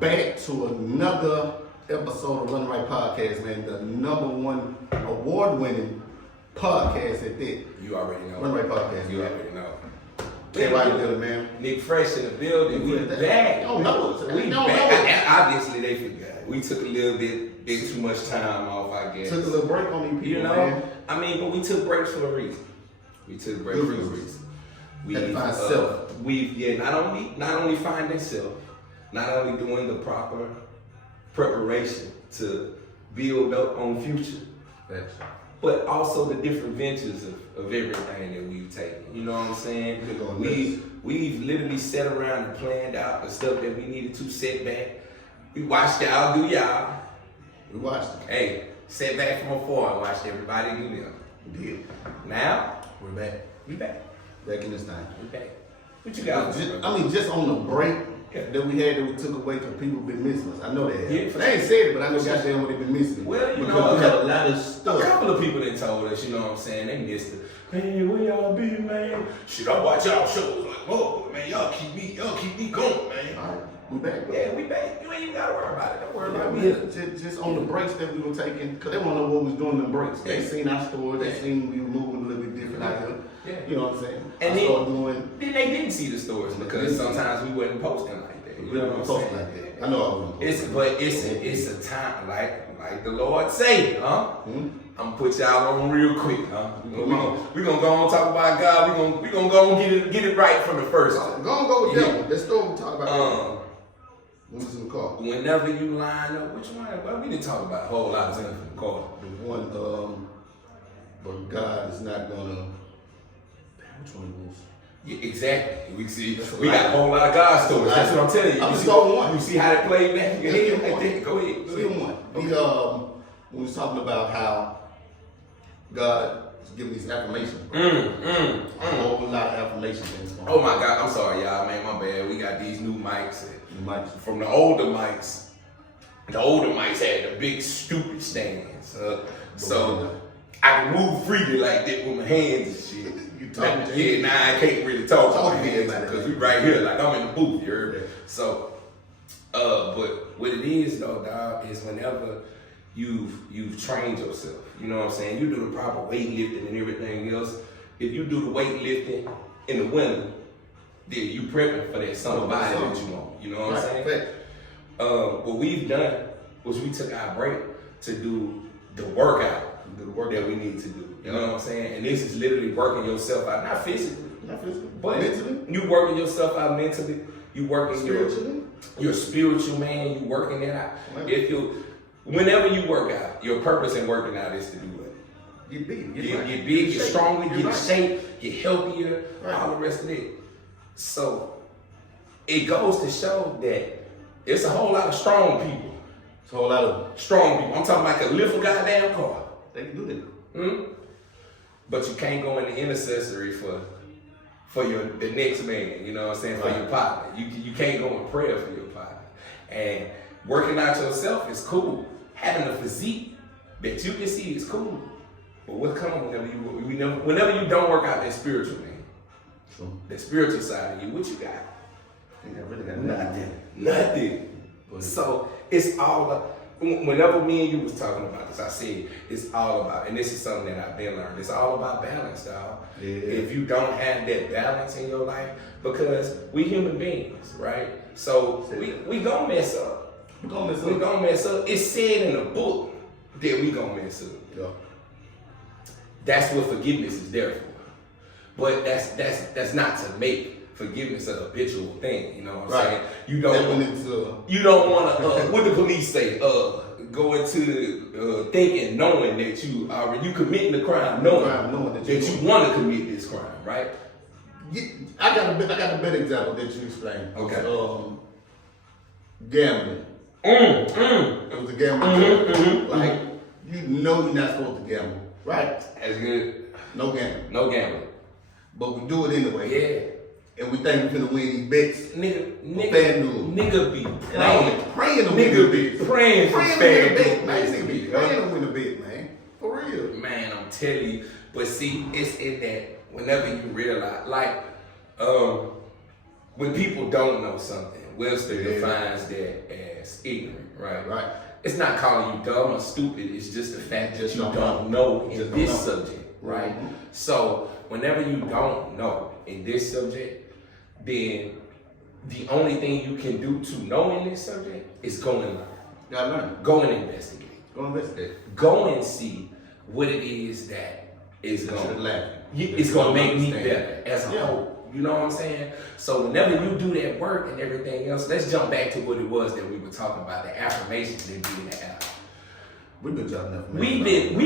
welcome back to another episode of Run Right Podcast, man. The #1 award-winning podcast at that. You already know. Run Right Podcast. You man. already know. Everybody in the building, man. Nick Fresh in the building. We back. Don't know it. We Don't back. know it. Obviously, they forgot. We took a little bit too much time off, I guess. Took a little break on these people, You know, man. I mean, but we took breaks for a reason. We took breaks for a reason. We Had to find self. Not only finding self, not only doing the proper preparation to build up on future, but also the different ventures of everything that we've taken. You know what I'm saying? We've literally sat around and planned out the stuff that we needed to set back. We watched y'all do y'all. We watched it. Hey, sat back from afar and watched everybody do them. We did. Now, We're back. we back. Back in this thing. We back. What you got? Just on the break that we had that we took away because people been missing us. I know they have. Yeah. They ain't said it, but I know goddamn what they been missing. Well, you because know, we had a lot of A stuff. couple of people that told us, you know what I'm saying, they missed it. Man, where y'all be, man? Shit, I watch y'all shows like, whoa, man, y'all keep me going, man. All right, we back. Yeah, we back. You ain't even gotta worry about it. Don't worry about Yeah, it. just on the breaks that we were taking, because they want to know what we was doing in the breaks. They Yeah. seen our story, they Yeah. seen we were moving a little bit different out here. Yeah. You know what I'm saying? And I then- started doing, Then they didn't see the stories because sometimes we wasn't posting like that. You know what I'm posting saying? like that. I know I wasn't posting. It's a time like the Lord say, huh? Hmm? I'm gonna put y'all on real quick, huh? We gonna go on talk about God. We gonna go and get it right from the first. Go on, go with Yeah. that one. Let's go and talk about when it's in the car. Whenever you line up, which one? Well, we didn't talk about a whole lot of things in the car. The one, but God is not gonna. Damn, which one it was? Yeah, exactly. We see. That's We a got a whole lot of God stories. That's what I'm telling you. I'm You just see- starting one. You see how they played back in your Let's head? do one. Go ahead. Still one. We was talking about how God is giving these affirmations. A whole lot of affirmations in this one. Oh my God, I'm sorry, y'all, man, my bad. We got these new mics. You might just From the older mics had the big stupid stands. So I can move freely like that with my hands and shit. You talking to Yeah, now I can't really talk to my Talk to hands anybody. because we right here, like I'm in the booth, you heard? Yeah. So, but what it is though, dog, is whenever you've trained yourself, you know what I'm saying? You do the proper weightlifting and everything else. If you do the weightlifting in the winter, then you prepping for that summer body that you want. You know what I'm saying? Fact. What we've done was we took our break to do the workout Do the work that we need to do. You know what I'm saying? And this is literally working yourself out, not physically, Not physically, but mentally, you working yourself out mentally. You working spiritually. your spiritual man. You working it out. Right. Whenever you work out, your purpose in working out is to do what? Get big. Get right. big, get shape. stronger, get in right. shape, get healthier, Right. all the rest of it. So it goes to show that it's a whole lot of strong people. It's a whole lot of Strong people. I'm talking about can lift a goddamn car. they can do that. But you can't go in the intercessory for the next man, you know what I'm saying, for Right. your partner. You can't go in prayer for your partner. And working out yourself is cool. Having a physique that you can see is cool. But what comes whenever you don't work out that spiritual man, True. that spiritual side of you, what you got? I really got nothing. Nothing. But- So it's all about, whenever me and you was talking about this, I said it's all about, and this is something that I've been learning, it's all about balance, dog. Yeah. If you don't have that balance in your life, because we human beings, right? So we gonna mess up. We're gonna miss We up. gonna mess up. It's said in the book that we gonna mess up. Yeah. That's what forgiveness is there for. But that's not to make forgiveness a habitual thing. You know what I'm Right. saying? You That don't. went into You don't want to, what the police say, go into thinking, knowing that you committing the crime, knowing that that you want to commit this crime, right? I got a better example that you explained. Okay. Gambling. It was a gambling. Like you know you're not supposed to gamble, right? That's good. No gambling, No gambling. but we do it anyway. Yeah. And we think we're gonna win these bets. FanDuel. Nigga be And I was praying. praying to win the Nigga be bet. praying for Praying to win the bet, FanDuel. man. Nigga be praying to win the bet, man. For real. Man, I'm telling you. But see, it's in that whenever you realize, like, when people don't know something, Webster defines that as ignorant, right? Right. It's not calling you dumb or stupid. It's just the fact that you don't know in this subject, right? Mm-hmm. So whenever you don't know in this subject, then the only thing you can do to know in this subject is go and learn. Gotta learn. Go and investigate. Go investigate. Go and see what it is that is going to it's going to make me better as a Yeah. whole. You know what I'm saying? So whenever you do that work and everything else, let's jump back to what it was that we were talking about, the affirmations that be in the app. We've been jumping up. We've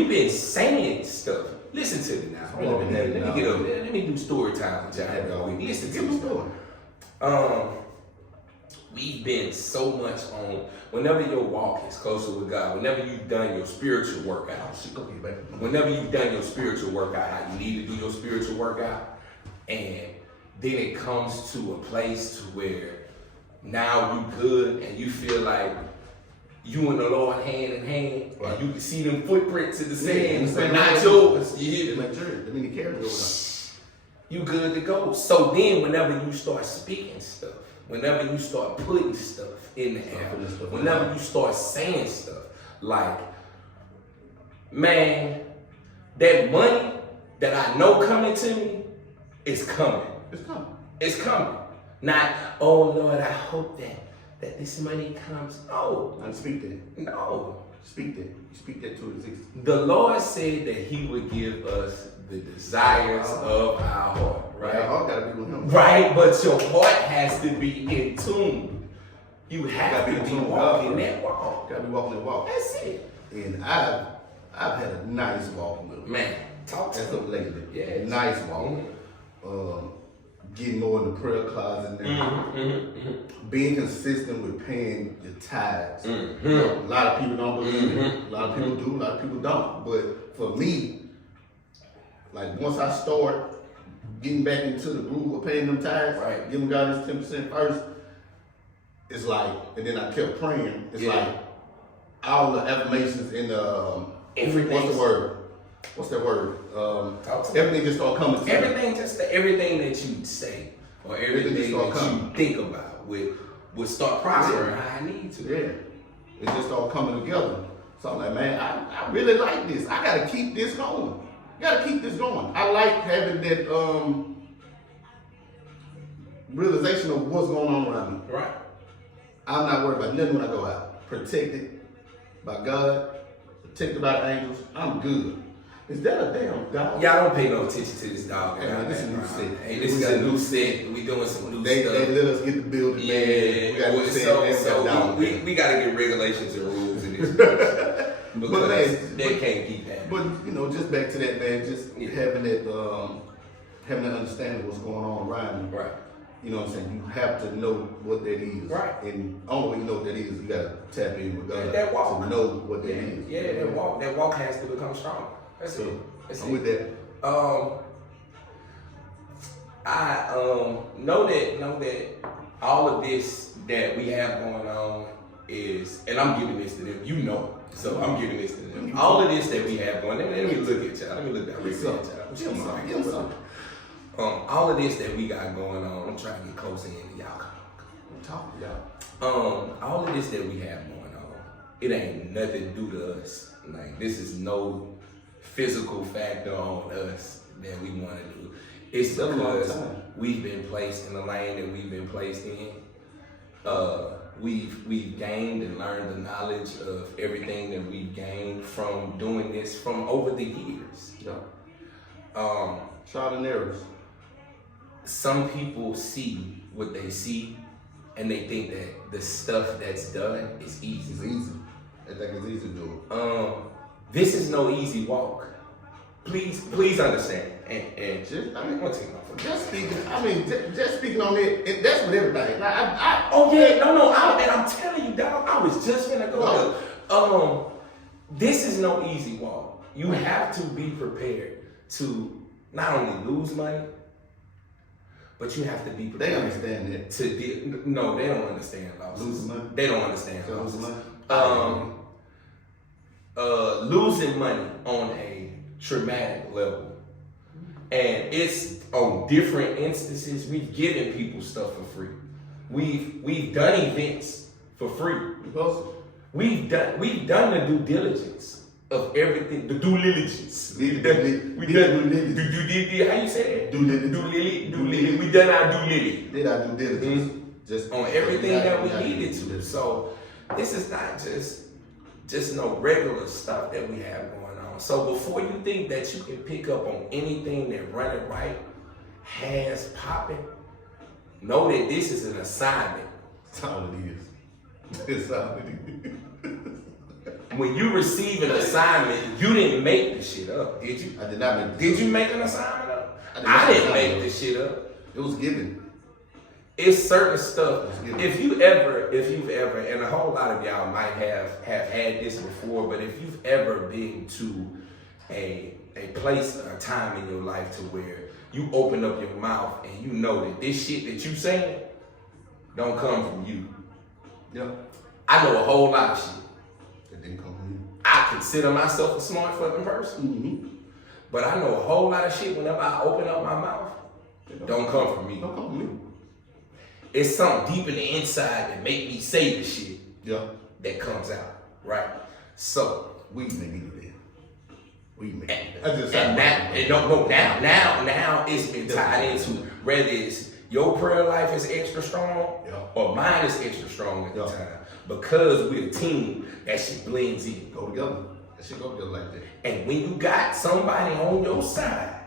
been saying stuff. Listen to me now. Oh, Let me get up. Let me do story time with y'all. Listen to me. We've been so much on whenever your walk is closer with God, whenever you've done your spiritual workout, whenever you've done your spiritual workout, how you need to do your spiritual workout, and then it comes to a place to where now you good and you feel like you and the Lord hand in hand, right. and you can see them footprints in the sands, but not yours. You good to go. So then whenever you start speaking stuff, whenever you start putting stuff in the air, whenever you start saying stuff, like, man, that money that I know coming to me is coming. It's coming. It's coming. Not, oh Lord, I hope that this money comes. No. I speak that. No. Speak that. You speak that to exist. The Lord said that He would give us the desires of our heart, right? Our heart gotta be with Him. Right, but your heart has to be in tune. You have to be walking that walk. Gotta be walking that walk. That's it. And I've had a nice walk with Him. Man, talk to That's me. up lately. Yeah. Nice walk. Getting more in the prayer closet now. Being consistent with paying your tithes. You know, a lot of people don't believe it. A lot of people do, a lot of people don't. But for me, like once I start getting back into the groove of paying them tithes, right, giving God his 10% first, it's like, and then I kept praying, it's like all the affirmations in the, everything. What's the word? What's that word? Everything just start coming to me. Everything that you say or everything that you think about would start prospering how I need to. Yeah. It just start coming together. So I'm like, man, I really like this. I gotta keep this going. Gotta keep this going. I like having that realization of what's going on around me. Right. I'm not worried about nothing when I go out. Protected by God, protected by angels. I'm good. Is that a damn dog? Y'all don't pay no attention to this dog. Hey, man, this is a new set. Hey, this is a new set. We doing some new stuff. They let us get the building. Yeah. We got we gotta get regulations and rules in this place. Because they can't keep that. But you know, just back to that, man. Just having that understanding of what's going on around you. Right. You know what I'm saying? You have to know what that is. Right. And only way you know what that is, you gotta tap in with God that walk. to know what that is. Yeah, that walk has to become strong. That's it. I'm with that. I know that all of this that we have going on is, and I'm giving this to them, you know. So I'm giving this to them. All of this that we have going, let me look at y'all. Let me look at y'all. All of this that we got going on, I'm trying to get closer in to y'all. I'm talking to y'all. All of this that we have going on, it ain't nothing to do to us. Like, this is no physical factor on us that we want to do. It's because we've been placed in the lane that we've been placed in. We've gained and learned the knowledge of everything that we've gained from doing this from over the years. Yeah. Trial and errors. Some people see what they see, and they think that the stuff that's done is easy. It's easy. I think it's easy to do. This is no easy walk. Please understand. And just, I mean, one thing. Just speaking on it, that's with everything. Like, And I'm telling you, dog, I was just gonna go there. This is no easy walk. You have to be prepared to not only lose money, but you have to be prepared. They understand that. No, they don't understand losses. Losing money? They don't understand losing money? Losing money on a traumatic level. And it's on different instances, we've given people stuff for free. We've done events for free. Because We've done the due diligence of everything. The due diligence. We done how you say that? Due diligence. We done our due diligence. did our due diligence. Just On everything that we needed to. So this is not just no regular stuff that we have going on. So before you think that you can pick up on anything that Running Right has popping, know that this is an assignment. That's all it is. That's all it is. When you receive an assignment, you didn't make the shit up, did you? I did not make Did you make an assignment up? I didn't make this shit up. It was given. It's certain stuff. If you've ever, and a whole lot of y'all might have had this before, but if you've ever been to a place or a time in your life to where you open up your mouth and you know that this shit that you saying don't come from you. Yeah. I know a whole lot of shit. It didn't come from you. I consider myself a smart fucking person. Mm-hmm. But I know a whole lot of shit whenever I open up my mouth. Don't come from me. Don't come from me. It's something deep in the inside that make me say the shit that comes out, right? So we make me do that. We make me and now it's been tied into whether it's your prayer life is extra strong or mine is extra strong at the time. Because we're a team, that shit blends in. Go together. That shit go together like that. And when you got somebody on your side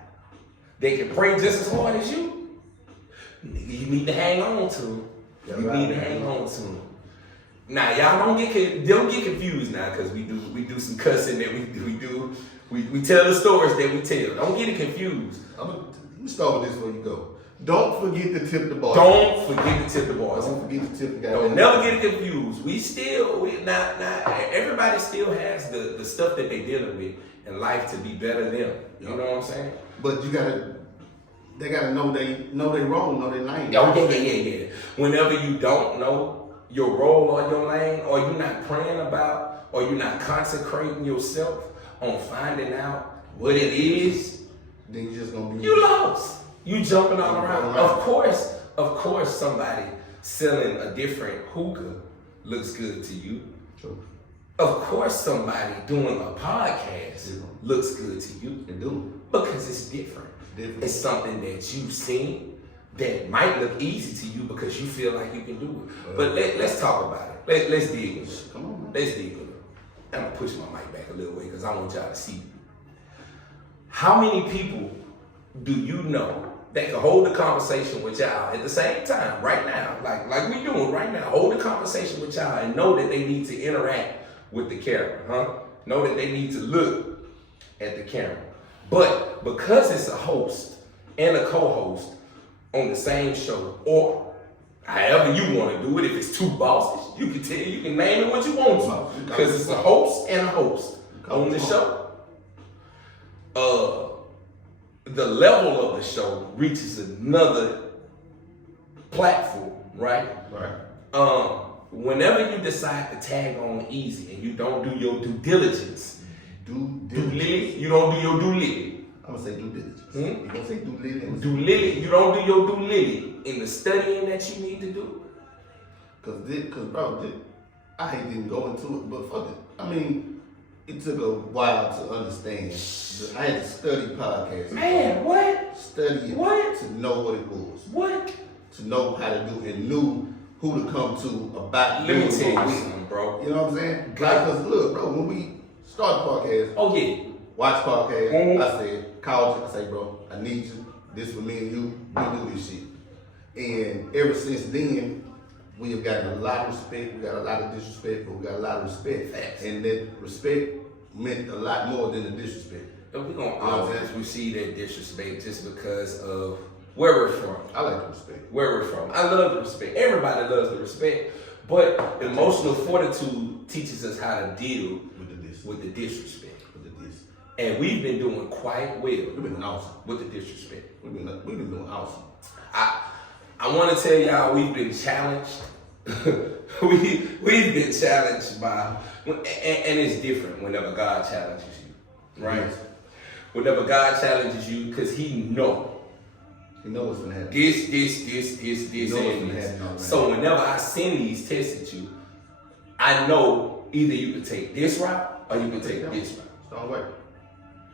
that can pray just as hard as you, nigga, you need to hang on to him. Hang on to him. Now y'all don't get confused now, because we do some cussing that we tell the stories that we tell. Don't get it confused. Let me start with this before you go. Don't forget to tip the bar. Don't forget to tip the bar. Don't forget to tip the guy. Don't never get it confused. Everybody still has the stuff that they dealing with in life to be better than them. You know what I'm saying? But they gotta know they role, know their lane. Yeah. Whenever you don't know your role or your lane, or you're not praying about, or you're not consecrating yourself on finding out what it is, then you're just gonna be. You lost. You jumping all around. Of course, somebody selling a different hookah looks good to you. True. Of course, somebody doing a podcast looks good to you. They do. Because it's different. It's something that you've seen that might look easy to you because you feel like you can do it. But let's talk about it. Let's dig into it. Come on. Let's dig into it. I'm going to push my mic back a little way because I want y'all to see. How many people do you know that can hold a conversation with y'all at the same time, right now, like we doing right now, hold a conversation with y'all and know that they need to interact with the camera, Know that they need to look at the camera. But because it's a host and a co-host on the same show, or however you want to do it, if it's two bosses, you can name it what you want to, because it's a host and a host on the show. The level of the show reaches another platform, right? Right. Whenever you decide to tag on easy and you don't do your due diligence, you don't do your due diligence. I'm gonna say due diligence. You gonna say due diligence? You don't do your due diligence in the studying that you need to do. Cause bro, I didn't go into it, but fuck it. I mean, it took a while to understand. I had to study podcasts. Man, what? Study it. What? To know what it was. What? To know how to do it, and knew who to come to about Let me doing tell you what we- something, bro. You know what I'm saying? Because look, bro, when we start the podcast, Oh yeah. watch podcast, Mhm. I said, call you, I say, bro, I need you. This for me and you, we do this shit. And ever since then, we have gotten a lot of respect. We got a lot of disrespect, but we got a lot of respect. Facts. And that respect meant a lot more than the disrespect. And we're gonna always receive that disrespect just because of where we're from. I like the respect. Where we're from. I love the respect. Everybody loves the respect. But emotional fortitude teaches us how to deal with the disrespect. And we've been doing quite well. We've been awesome. With the disrespect. We've been doing awesome. I want to tell y'all we've been challenged. we've been challenged by, and it's different whenever God challenges you, right? Yes. Whenever God challenges you, because He know You know what's gonna happen. This, You know what's gonna happen already. so whenever I send these tests at you, I know either you can take this route or you can take this route. Don't wait.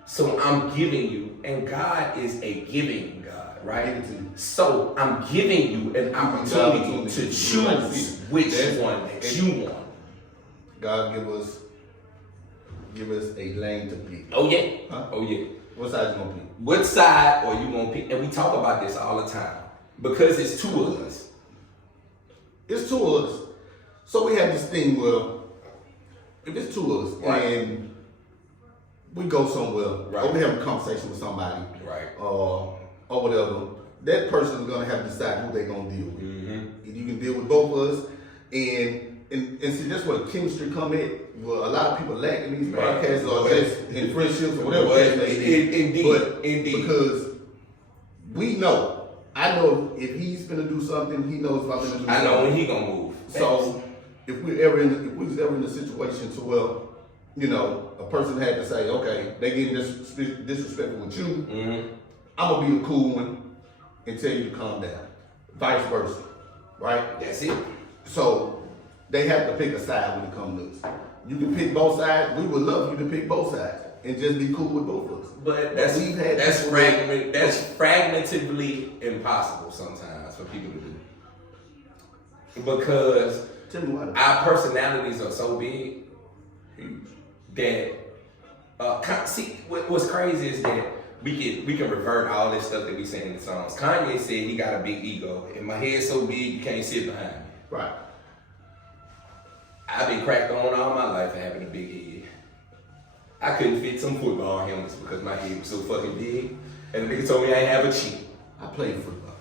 So I'm giving you, and God is a giving God, right? Give it to you. So I'm giving you an opportunity to choose which That's one that you want. God give us a lane to pick. Oh yeah, Huh? oh yeah. What side you gonna pick? What side are you gonna pick? And we talk about this all the time because it's two of us. It's two of us. So we have this thing where if it's two of us Right. and we go somewhere, Right. or we have a conversation with somebody, Right. or whatever, that person is gonna have to decide who they're gonna deal with. Mm-hmm. You can deal with both of us, and see that's where chemistry come in. Well, a lot of people lack in these Right. podcasts or just in friendships or whatever. But case may be. indeed. Because we know, I know if he's gonna do something, he knows if I'm gonna do something. I know when he gonna move. So if we was ever in a situation to where, you know, a person had to say, okay, they getting disrespectful with you, Mm-hmm. I'm gonna be the cool one and tell you to calm down. Vice versa, right? That's it. So they have to pick a side when it comes to us. You can pick both sides. We would love you to pick both sides and just be cool with both of us. But we've had that's people fragmentatively impossible sometimes for people to do. Because Tell me why. our personalities are so big Huge. that see what's crazy is that we can revert all this stuff that we say in the songs. Kanye said he got a big ego, and my head's so big you can't sit behind me. Right. I've been cracked on all my life for having a big head. I couldn't fit some football helmets because my head was so fucking big, and the nigga told me I ain't have a chin. I played football.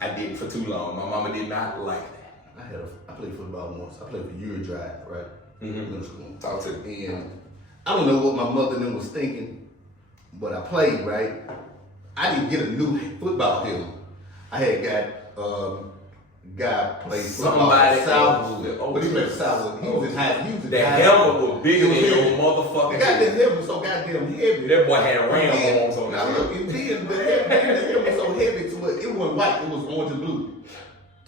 I did it for too long. My mama did not like that. I played football once. I played for Uri Drive, right? Middle school. Talk to me. And I don't know what my mother and them was thinking, but I played, right? I didn't get a new football helmet. I had got guy played football Somebody for Southwood. else. But he played for Southwood. He was in high. He was in The high helmet school. was bigger than It was your heavy. motherfucking The goddamn head. helmet was so goddamn heavy. That boy had ram And horns on now his look, head. it did, but the helmet was so heavy to it. It wasn't white. It was orange and blue.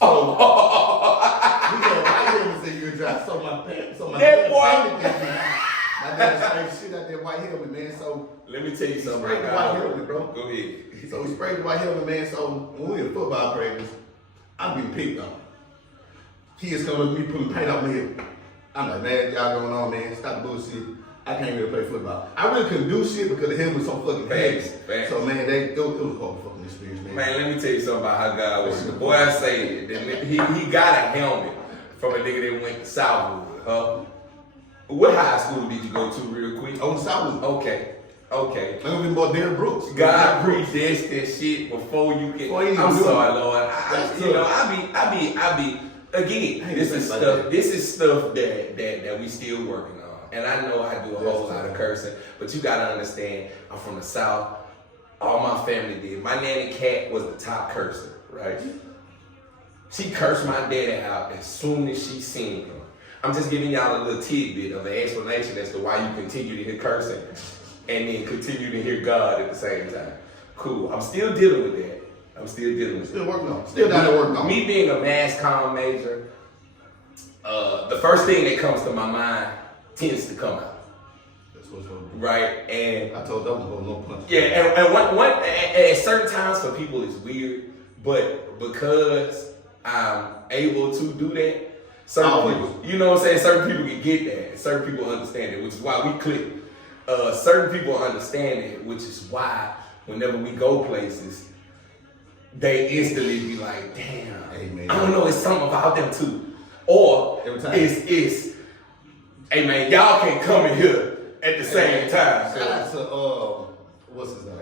We had white helmets in your drive, so my pants, so my That dad boy- painted that. My dad sprayed shit out that white helmet, man. So Let me tell you something sprayed right the white now. helmet, bro. Go ahead. So we sprayed the white helmet, man. So when we in football practice, I'm getting picked on. Kids come up to me putting paint on my head. I'm like, man, y'all going on, man? Stop the bullshit. I can't really play football. I really couldn't do shit because the helmet was so fucking heavy. Facts. So man, it was a whole fucking experience, man. Man, let me tell you something about how God was. The boy I say that he got a helmet from a nigga that went to Southwood. What high school did you go to real quick? On the Southwood. Okay. I'm gonna be more Derrick Brooks. God predestined shit before you can. Before you I'm do it. sorry, Lord. That's You know, tough. I be. Again, I ain't this think is like stuff. that. This is stuff that we still working on. And I know I do a whole lot of cursing, but you gotta understand, I'm from the South. All my family did. My nanny Cat was the top cursor, right? She cursed my daddy out as soon as she seen him. I'm just giving y'all a little tidbit of an explanation as to why you continue to hear cursing and then continue to hear God at the same time. Cool. I'm still dealing with that. Still working on it. Still down there working on it. Me being a mass comm major, the first thing that comes to my mind tends to come out. That's what's going on. Right? And I told them to go no punch. yeah, and one at certain times for people it's weird, but because I'm able to do that, certain people, you know what I'm saying, certain people can get that, certain people understand it, which is why we click. Certain people understand it, which is why whenever we go places, they instantly be like, damn, Hey, man. I don't know, it's something about them too. Or Every time. it's hey man, y'all can't come in here at the same time. Shout out to what's his name?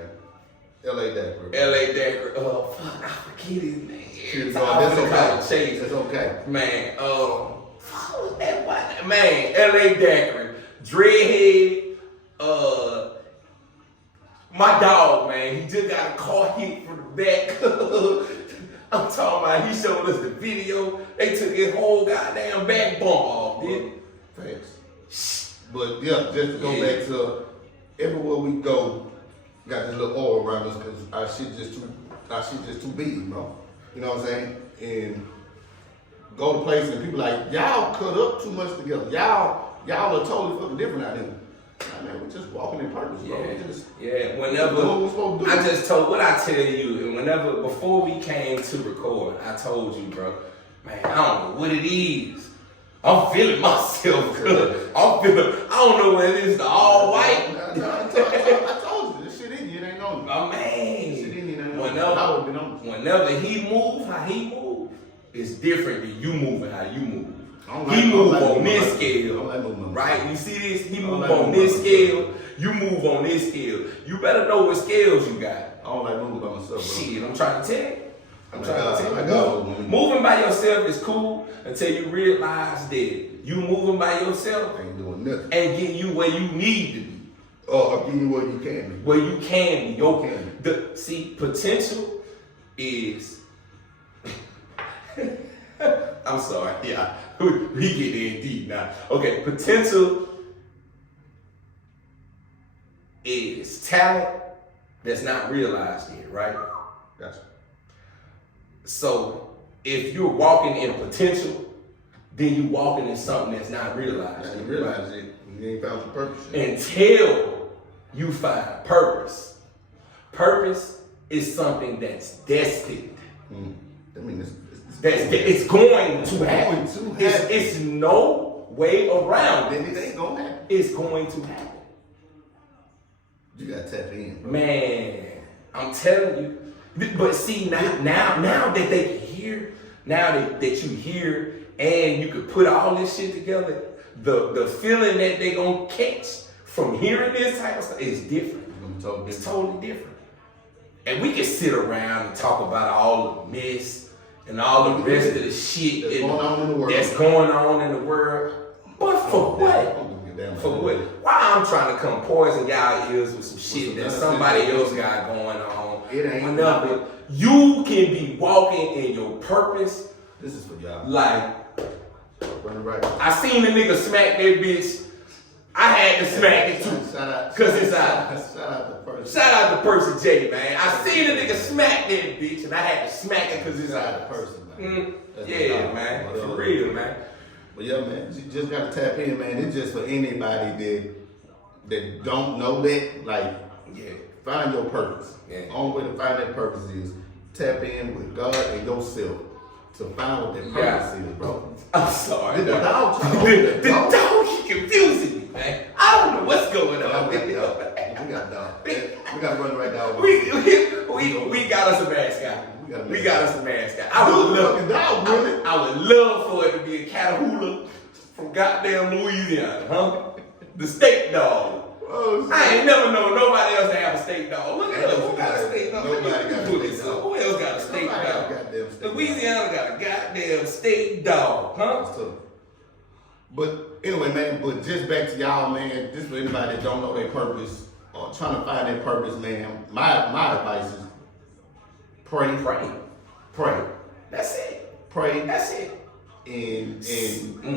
L.A. Dapper. L.A. Dagger, fuck, I forget his name. That's okay. Chase. That's okay. Man, fuck was that one? Man, L.A. Dagger, Dreadhead, my dog, man, he just got a car hit from the back. I'm talking about, he showed us the video. They took his whole goddamn back bump off, dude. Thanks. But yeah, just to go Yeah. back to everywhere we go, got this little aura around us because our shit just too Nah, shit just too big, bro. You know what I'm saying? And go to places and people like, y'all cut up too much together. Y'all are totally fucking different out here. Nah, man, we just walking in purpose, bro. Whenever I just told what I tell you, and whenever before we came to record, I told you, bro, man, I don't know what it is. I'm feeling myself good. I don't know whether it's the all white. I told you, this shit in you, it ain't on you. My man. This shit in you, it ain't on you. I would've been on you. Whenever he move, how he move, it's different than you moving how you move. He move on this scale, right? You see this? He move on this scale. You move on this scale. You better know what scales you got. I don't like moving by myself, bro. Shit, I'm trying to tell you. Moving by yourself is cool until you realize that you moving by yourself ain't doing nothing and getting you where you need to be. Or getting you where you can be. Where you can be. See, potential is. I'm sorry. Yeah, we get in deep now. Okay, potential is talent that's not realized yet, right? Gotcha. So if you're walking in potential, then you're walking in something that's not realized. You realize it. You ain't found your purpose yet. Until you find purpose. Purpose is something that's destined. I mean, it's going to happen. It's no way around it. Then it ain't gonna happen. It's going to happen. You gotta tap in, bro. Man, I'm telling you. But see, now that they can hear, now that you hear and you can put all this shit together, the feeling that they gonna catch from hearing this type of stuff is different. It's totally different. And we can sit around and talk about all the mess and all the rest of the shit that's going on in the world. That's going on in the world. But for what? For what? Why I'm trying to come poison y'all ears with some shit that somebody else got going on. It ain't whenever you can be walking in your purpose. This is for y'all. Like, right. I seen the nigga smack that bitch. I had to smack it too. Cause it's out. Shout out to Percy J, man. I seen the nigga smack that bitch and I had to smack it cause it's out. Yeah, man. For real, man. But yeah, man, you just gotta tap in, man. It's just for anybody that don't know that. Like, find your purpose. The only way to find that purpose is tap in with God and yourself to find what that purpose is, bro. I'm sorry. The dog he confusing me, man. I don't know what's going on. We got dog. We got to run right down. We got us a mascot. We got us a mascot. I would love for it to be a Catahoula from goddamn Louisiana, huh? The steak dog. Oh, I ain't never known nobody else to have a steak dog. Look at us. Who got a steak dog? Nobody got a steak dog. Who else got a steak dog? Louisiana got a goddamn steak dog, huh? But anyway, man, but just back to y'all, man, this for anybody that don't know their purpose or trying to find their purpose, man, my advice is pray. That's it. Pray. That's it. And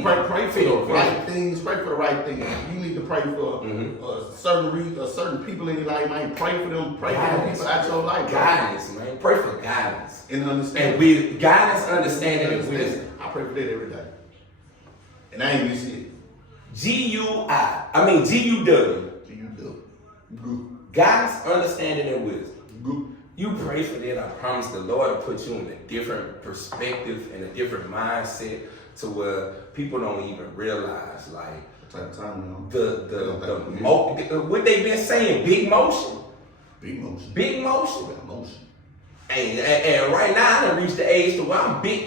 pray for the right things. Pray for the right things. You need to pray for certain people in your life, man. Pray for them. Pray for the people out your life. Guidance, man. Pray for guidance and understanding. And with guidance, understanding, and wisdom. I pray for that every day. And I ain't miss it. G-U-W. Good. Guidance, understanding, and wisdom. Good. You pray for that, I promise the Lord will put you in a different perspective and a different mindset to where people don't even realize, like, what type of time, what they been saying, big motion. Big motion. Big motion. And right now I done reached the age to where I'm big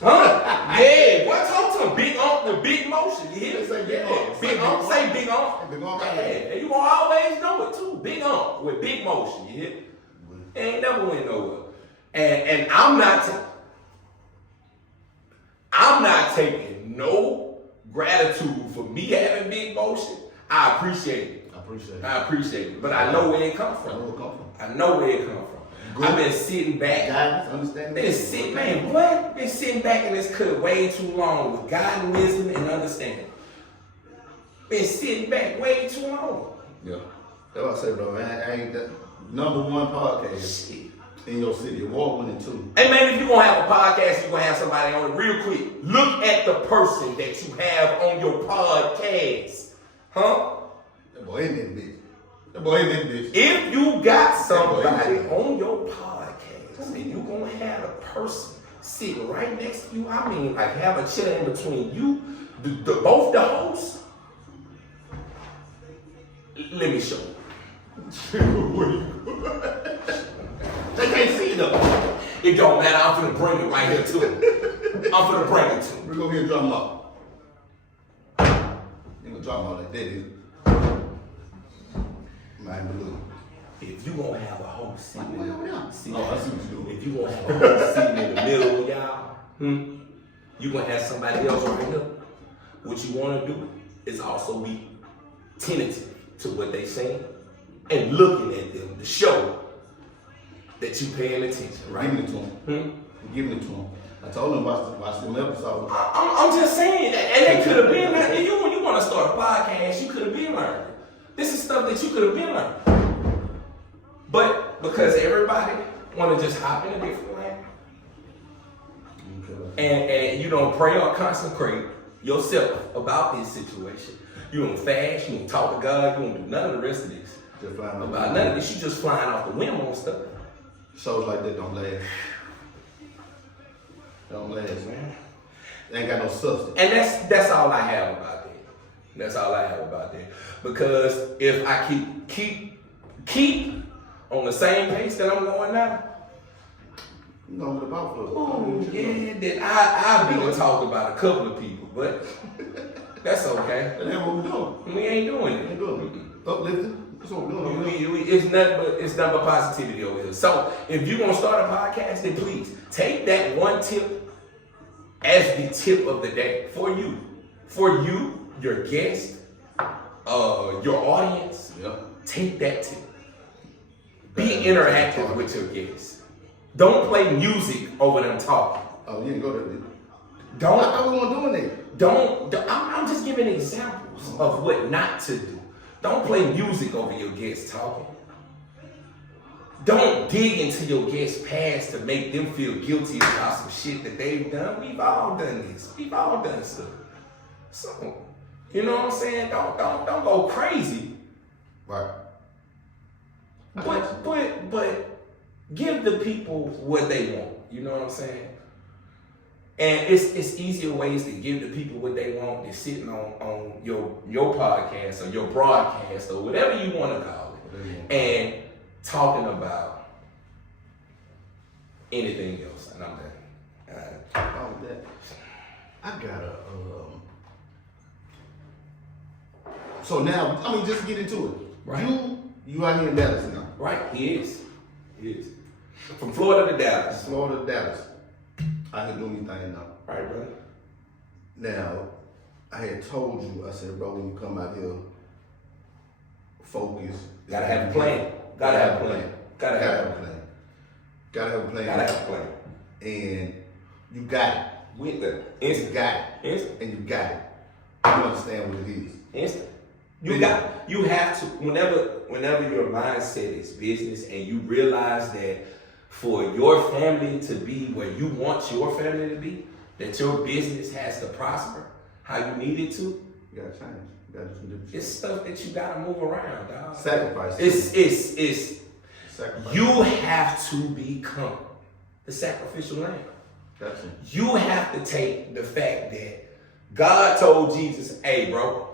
Huh? Yeah, boy, talk to him. Big the big motion. You hear me? Say big Big say big Yeah, and you gonna always know it too. Big with big motion. You hear? Ain't never went nowhere. And I'm not taking no gratitude for me having big motion. I appreciate it. But I know where it come from. Good. I've been sitting back. Guidance, understanding. Been sitting back in this cut way too long with God, wisdom, and understanding. Been sitting back way too long. Yeah. That's what I say, bro. I ain't that #1 podcast Shit. in your city. Award-winning too. Hey man, if you're gonna have a podcast, you're gonna have somebody on it real quick. Look at the person that you have on your podcast. Huh? That boy in that bitch. That boy in that bitch. If you got somebody on your podcast and you're gonna have a person sitting right next to you, I mean, like have a chair in between you, both the hosts. Let me show you. They can't see it though. It don't matter. I'm finna bring it right here to them. I'm finna bring it to them. We're gonna get drop him off. You gonna drop him off like that, is it? Man, blue. If you gonna have a host sitting Why over there? in, see, Oh, I see what you doing. if you gonna have a host sitting in the middle, y'all, you gonna have somebody else right here. What you wanna do is also be tentative to what they saying and looking at them to show that you paying attention, right? Giving it to him. Giving it to him. I told him watch them episodes. I'm just saying that, and they could have been learning. If you want to start a podcast, you could have been learning. This is stuff that you could have been learning. But because everybody want to just hop in a different lane, and you don't pray or consecrate yourself about this situation. You don't fast, you don't talk to God, you don't do none of the rest of this. Just flying off. About none of this, you just flying off the whim on stuff. Shows like that don't last. Don't last, man. They ain't got no substance. And that's all I have about that. That's all I have about that. Because if I keep on the same pace that I'm going now, You know what about for? oh yeah, then I'll be gonna talk about a couple of people, but that's okay. And that's what we're doing. We ain't doing We ain't it. doing it. Uplifting. That's what we're doing. over there. It's nothing but positivity over here. So if you're gonna start a podcast, then please take that one tip as the tip of the day for you, your guest, your audience. Yeah. Take that tip. Be interactive with your guests. Don't play music over them talking. Oh, you didn't go there, did you? I Don't. thought we weren't doing that. Don't. I'm just giving examples of what not to do. Don't play music over your guests talking. Don't dig into your guests' past to make them feel guilty about some shit that they've done. We've all done this. We've all done stuff. So, you know what I'm saying? Don't go crazy. Right. But give the people what they want. You know what I'm saying? And it's easier ways to give the people what they want than sitting on your podcast or your broadcast or whatever you want to call it and talking about anything else. And I'm done. Oh, that. I got a. So now, I mean, just to get into it. Right. You out here in Dallas now. Right, he is. From Florida to Dallas. Florida, Dallas. I can do anything now. Right, brother. Now, I had told you, I said, bro, when you come out here, focus. Gotta have a plan. Gotta have a plan. Gotta have a plan. Gotta have a plan. And you got it. With the You instant. got it. Instant. And you got it. You understand what it is. Instant. You have to, whenever your mindset is business and you realize that for your family to be where you want your family to be, that your business has to prosper how you need it to, You gotta change. You gotta do some different it's shit. stuff that you gotta move around, dog. Sacrifice. It's Sacrifice. you have to become the sacrificial lamb. Gotcha. You have to take the fact that God told Jesus, hey bro,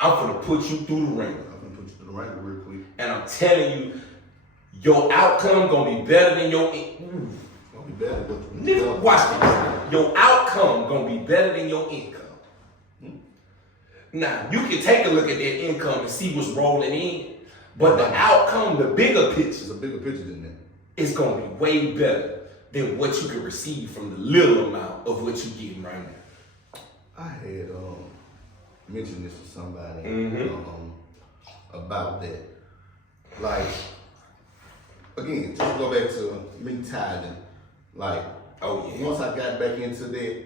I'm gonna put you through the ringer. I'm gonna put you through the right real quick. And I'm telling you, your outcome gonna be better than your Gonna be better, but nigga, watch this. Your outcome gonna be better than your income. Now, you can take a look at that income and see what's rolling in, but the outcome, the bigger picture, There's a bigger picture than that. is gonna be way better than what you can receive from the little amount of what you're getting right now. I had mentioned this to somebody Mhm. about that. Like, again, just go back to me tithing. Like, Oh yeah. once I got back into that,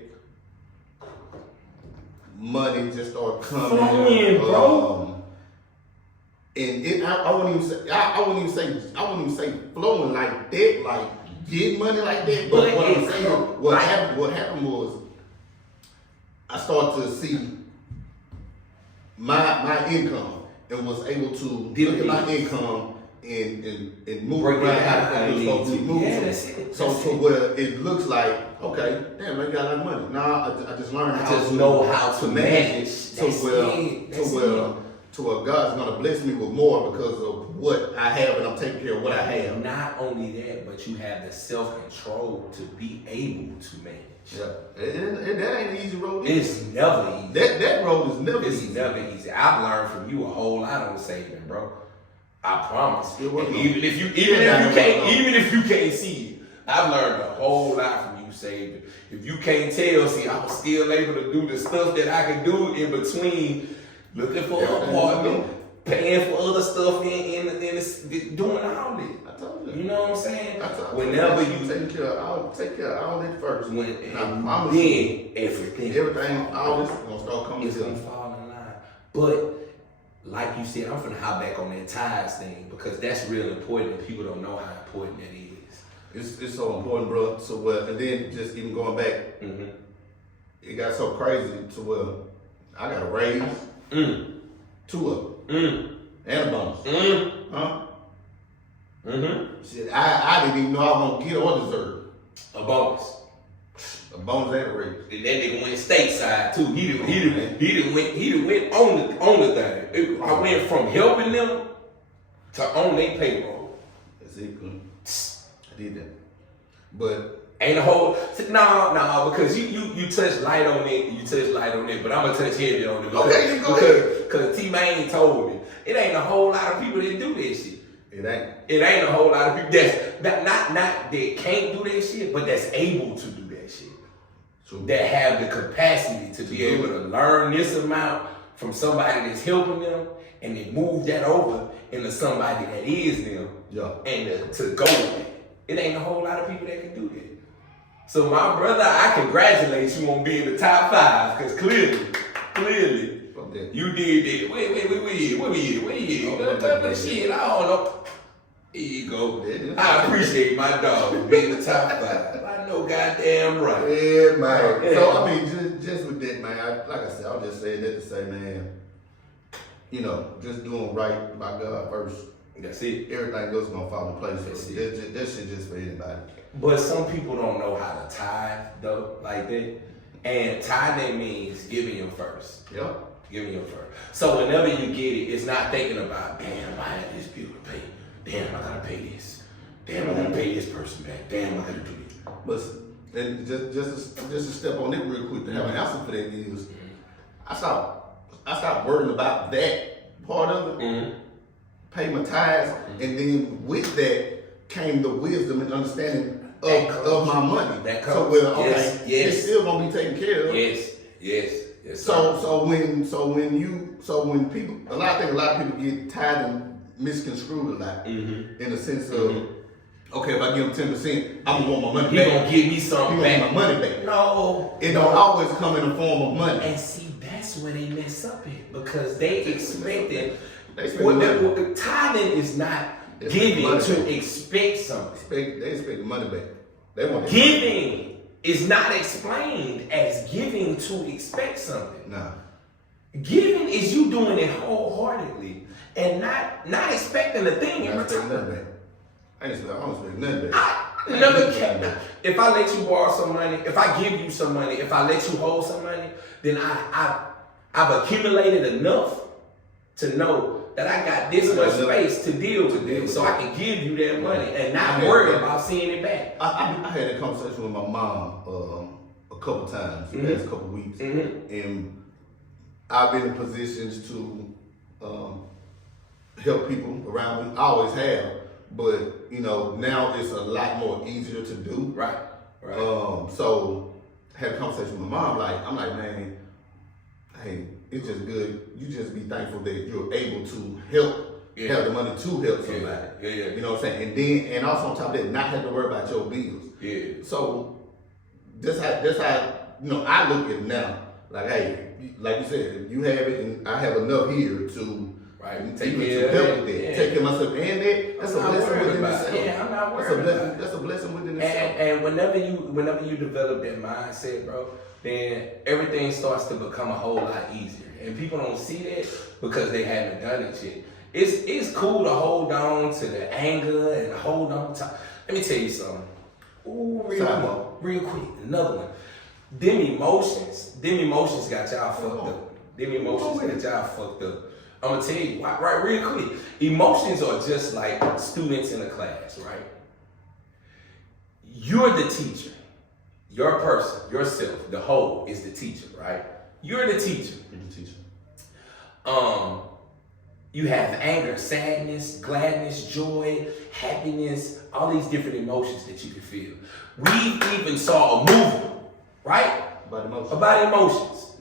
money just started coming. Flowing, bro. And I wouldn't even say flowing like that, like getting money like that. But what I'm saying, what happened was I started to see my income and was able to look at my income and move around how to move. So to where it looks like, okay, damn, I got a lot of money. Now I just learned how to manage to where God's gonna bless me with more because of what I have and I'm taking care of what I have. Not only that, but you have the self-control to be able to manage. Yeah, and that ain't an easy road. It's never easy. That road is never easy. It's never easy. I've learned from you a whole lot on saving, bro. I promise. Even if you can't see it, I've learned a whole lot from you saving. If you can't tell, see, I'm still able to do the stuff that I can do in between looking for an apartment, paying for other stuff, in doing all that. I told you. You know what I'm saying? Whenever you take care of all that first. Then everything, all this gonna start coming. It's gonna fall in line. But like you said, I'm finna hop back on that ties thing because that's real important and people don't know how important that is. It's so important, bro. So and then just even going back, it got so crazy to where I got a raise, 2 of them, and a bonus. Huh? Shit, I didn't even know I was gonna get or deserve a bonus. A bonus and a raise. And that nigga went stateside too. He done went on the thing. I went from helping them to on their payroll. That's it. I did that. But ain't a whole no, because you touch light on it, but I'm gonna touch heavy on it. Okay, you go ahead. Because T-Main told me it ain't a whole lot of people that do that shit. It ain't a whole lot of people that's not that can't do that shit, but that's able to do that shit. True. That have the capacity to be able to learn this amount from somebody that's helping them and then move that over into somebody that is them. Yeah. And to go with it. It ain't a whole lot of people that can do that. So my brother, I congratulate you on being the top 5, because clearly, you did that. Where shit, I don't know. Here you go. I appreciate my dog being the top 5. I know goddamn right. Yeah, man. Yeah. So, I mean, just with that, man, like I said, I was just saying that to say, man, you know, just doing right by God first. That's it. Everything else is going to fall in place. That shit just for anybody. But some people don't know how to tithe, though, like that. And tithing means giving your first. Yep. Giving your first. So whenever you get it, it's not thinking about, damn, I had this bill to pay. Damn, I gotta pay this. Damn, I gotta pay this person back. Damn, I gotta do this. But and just to step on it real quick to have an answer for that is, I stopped worrying about that part of it. Pay my tithes, and then with that came the wisdom and understanding of my money. That comes. So it's still gonna be taken care of. Yes. So when people, a lot of people get tired and misconstrued a lot in the sense of, okay, if I give them 10%, I'm gonna want my money back. He gonna give me something back. My money back. No, it don't always come in the form of money. And see, that's where they mess up at, because they expected. Tithing is not giving to expect something. They expect money back. They want giving is not explained as giving to expect something. Nah. Giving is you doing it wholeheartedly and not expecting a thing in return. I don't expect nothing back. If I let you borrow some money, if I give you some money, if I let you hold some money, then I've accumulated enough to know that I got this much space to deal with this, so I can give you that money and not worry about seeing it back. I had a conversation with my mom a couple times the past couple weeks, and I've been in positions to help people around me. I always have, but you know now it's a lot more easier to do. Right. So I had a conversation with my mom. I'm like, man, hey, it's just good. You just be thankful that you're able to have the money to help somebody. Yeah. You know what I'm saying? And also on top of that, not have to worry about your bills. Yeah. So that's how I look at it now. Like, hey, like you said, if you have it and I have enough here to right? Take care of that. Yeah. Take care of myself and that. That's a blessing within itself. Yeah, I'm not worried about it. That's a blessing within itself. And whenever you develop that mindset, bro, then everything starts to become a whole lot easier. And people don't see that because they haven't done it yet. It's cool to hold on to the anger and hold on to. Let me tell you something. Ooh, real quick, another one. Them emotions got y'all fucked up. Them emotions got y'all fucked up. I'm gonna tell you, right, real quick. Emotions are just like students in a class, right? You're the teacher. Your person, yourself, the whole is the teacher, right? You're the teacher. You're the teacher. You have anger, sadness, gladness, joy, happiness, all these different emotions that you can feel. We even saw a movie, right? About emotions.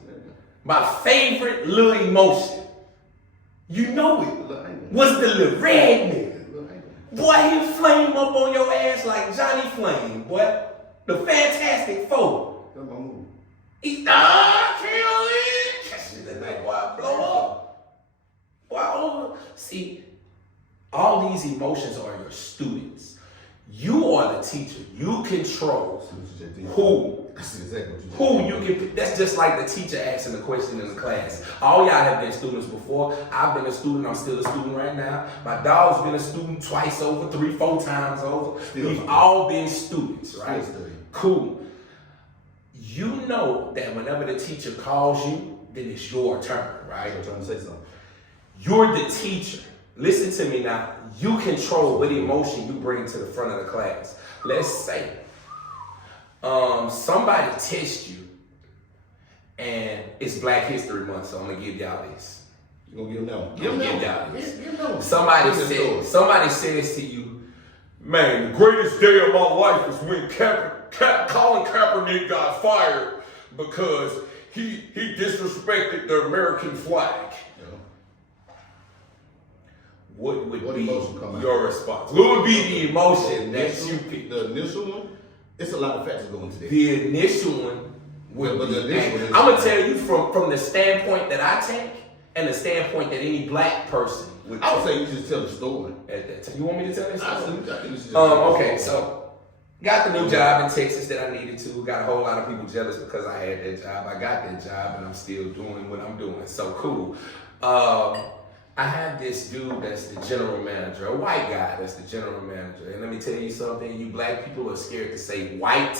My favorite little emotion, you know it, was the little red nigga. Boy, he flame up on your ass like Johnny Flame, boy. The Fantastic Four. He's kill it. That boy blow up. Boy, see, all these emotions are your students. You are the teacher. You control who you can. That's just like the teacher asking the question in the class. All y'all have been students before. I've been a student. I'm still a student right now. My dog's been a student twice over, 3-4 times over. We've all been students, right? Cool. You know that whenever the teacher calls you, then it's your turn, right? I'm trying to say something. You're the teacher. Listen to me now. You control what emotion you bring to the front of the class. Let's say somebody tests you and it's Black History Month, so I'm gonna give y'all this. You gonna give them that one? Give y'all this. Somebody says to you, man, the greatest day of my life is when Colin Kaepernick got fired because he disrespected the American flag. What would be your response? What would be the emotion that you pick? The initial one, it's a lot of factors going to that. The initial one would be. I'm gonna tell you from the standpoint that I take and the standpoint that any black person would. I would say you just tell the story at that time. You want me to tell this story? I think you should just okay, so got the new job in Texas that I needed to. Got a whole lot of people jealous because I had that job. I got that job and I'm still doing what I'm doing. So cool. I have this dude that's the general manager, a white guy that's the general manager. And let me tell you something, you black people are scared to say white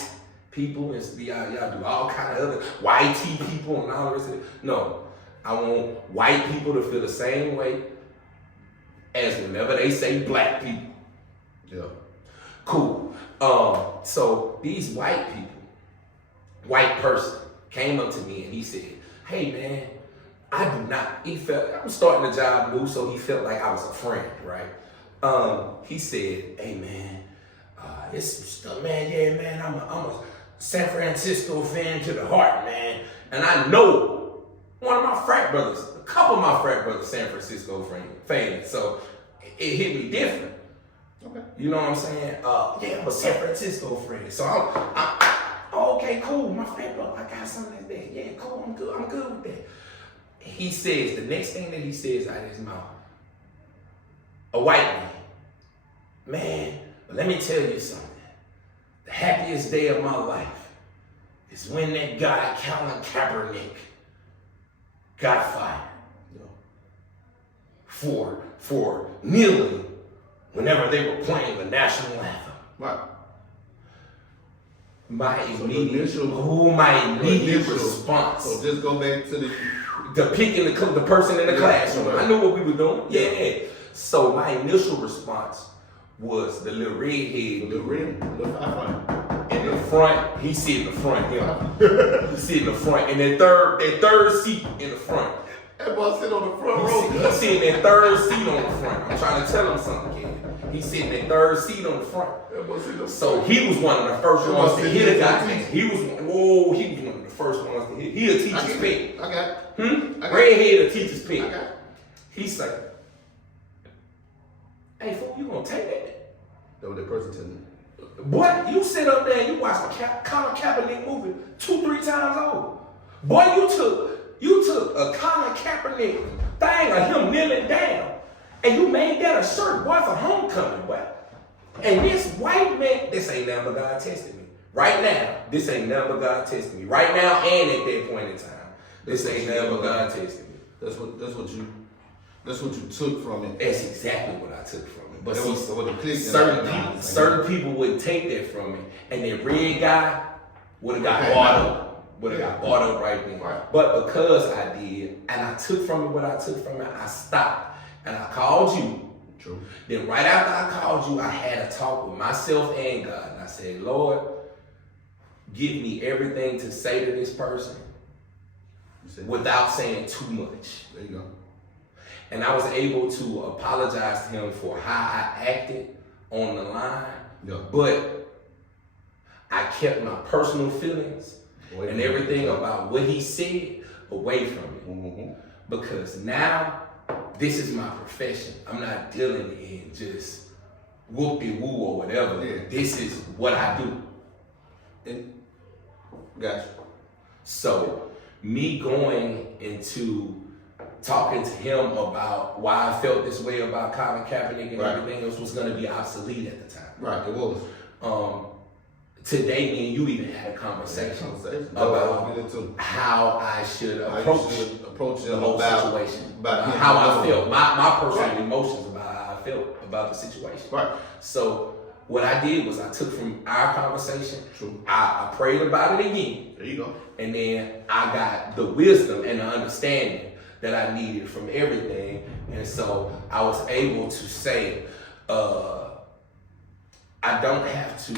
people and y'all do all kind of other white people and all the rest of it. No, I want white people to feel the same way as whenever they say black people. Yeah. Cool. So these white people, white person came up to me and he said, hey man, I was starting the job new, so he felt like I was a friend, right? He said, hey man, it's some stuff, man, yeah man, I'm a San Francisco fan to the heart, man. And I know one of my frat brothers, a couple of my frat brothers, San Francisco fans, so it hit me different. Okay. You know what I'm saying? Yeah, I'm a San Francisco friend. So okay, cool, my frat brother, I got something like that. Yeah, cool, I'm good with that. He says, the next thing that he says out of his mouth, a white man, let me tell you something. The happiest day of my life is when that guy, Colin Kaepernick, got fired. For kneeling whenever they were playing the national anthem. Right. My immediate response. So just go back to the picking the person in the classroom. I knew what we were doing. Yeah. So my initial response was the little redhead. In the front. He sit in the front. He sit in the front. And that third seat in the front. That boy sit on the front row. He sit in that third seat on the front. I'm trying to tell him something, kid. He sit in that third seat on the front. So he was one of the first ones to hit a guy. He was one of the first ones to hit. He a teacher's pick. I got Redhead a teacher's pick. He said, hey, fool, you gonna take that? That was the person telling me. Boy, you sit up there and you watch the Colin Kaepernick movie 2-3 times over. Boy, you took a Colin Kaepernick thing thing of him kneeling down. And you made that a shirt, boy, for homecoming, boy. And this white man, this ain't nothing but God testing me. Right now, this ain't nothing but God testing me. Right now and at that point in time, this ain't nothing but God testing me. That's what you took from it. That's exactly what I took from it. But That see, was what the click certain people wouldn't take that from me. And that red guy would have got bought up. Would have got bought up right then. Right. But because I did, and I took from it what I took from it, I stopped. And I called you. True. Then right after I called you, I had a talk with myself and God. And I said, Lord, give me everything to say to this person without saying too much. There you go. And I was able to apologize to him for how I acted on the line. Yeah. But I kept my personal feelings and everything about what he said away from it. Mm-hmm. Because now, this is my profession. I'm not dealing in just whoop-de-woo or whatever. Yeah. This is what I do. And gotcha. So, me going into talking to him about why I felt this way about Colin Kaepernick and everything else was going to be obsolete at the time. Right, it was. Today, me and you even had a conversation about how I should approach the whole situation, about how I felt, my personal emotions about how I felt about the situation. Right. So what I did was I took from our conversation, True. I prayed about it again. There you go. And then I got the wisdom and the understanding that I needed from everything. And so I was able to say, I don't have to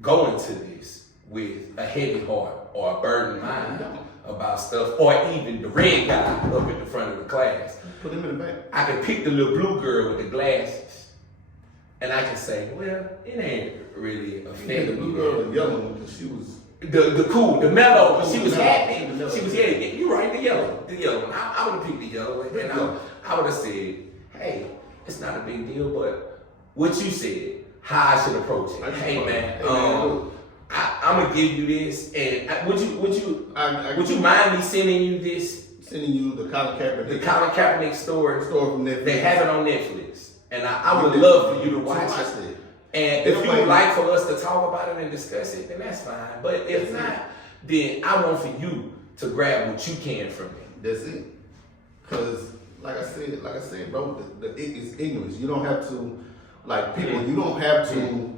go into this with a heavy heart or a burdened mind about stuff, or even the red guy up at the front of the class. Put him in the back. I can pick the little blue girl with the glasses, and I can say, well, it ain't really affecting The blue girl, the yellow one, she was the mellow. She was happy. The She was happy. You're right, the yellow one. I would have picked the yellow one, and I would have said, hey, it's not a big deal, but what you said, how I should approach it. Hey man, I'm gonna give you this, and would you mind me sending you this? Sending you the Colin Kaepernick. The Colin Kaepernick story. Story from Netflix. They have it on Netflix, and I would love for you to watch it. And if you would like for us to talk about it and discuss it, then that's fine. But if not, then I want for you to grab what you can from it. That's it. Cause like I said, bro, it's ignorance. You don't have to. Like people, you don't have to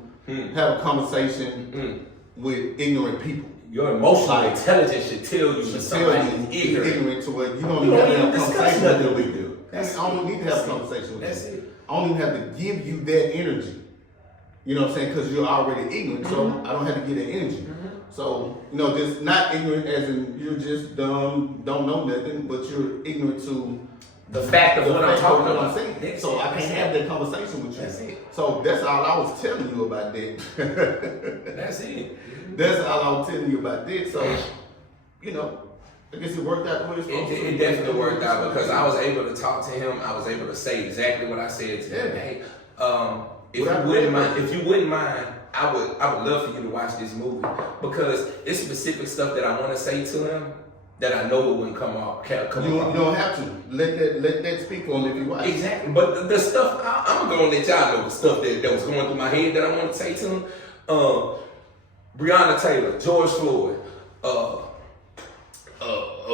have a conversation with ignorant people. Your emotional intelligence should tell you when somebody is ignorant to what you don't even have to have a conversation with them. we do. I don't need to have a conversation with That's them. it. I don't even have to give you that energy. You know what I'm saying? Because you're already ignorant, so I don't have to give that energy. So, just not ignorant as in you're just dumb, don't know nothing, but you're ignorant to the fact of what I'm talking what about. I'm saying. So I can't have that conversation with you. That's it. So that's all I was telling you about that. That's it. That's all I was telling you about that. So, I guess it worked out the way it's supposed to. It definitely worked out because I was able to talk to him. I was able to say exactly what I said to him. Hey, if you wouldn't mind, I would love for you to watch this movie because it's specific stuff that I want to say to him that I know it wouldn't come off. You don't have to let that speak for him if you watch. Exactly, but the stuff I'm gonna let y'all know the stuff that was going through my head that I want to say to him. Breonna Taylor, George Floyd,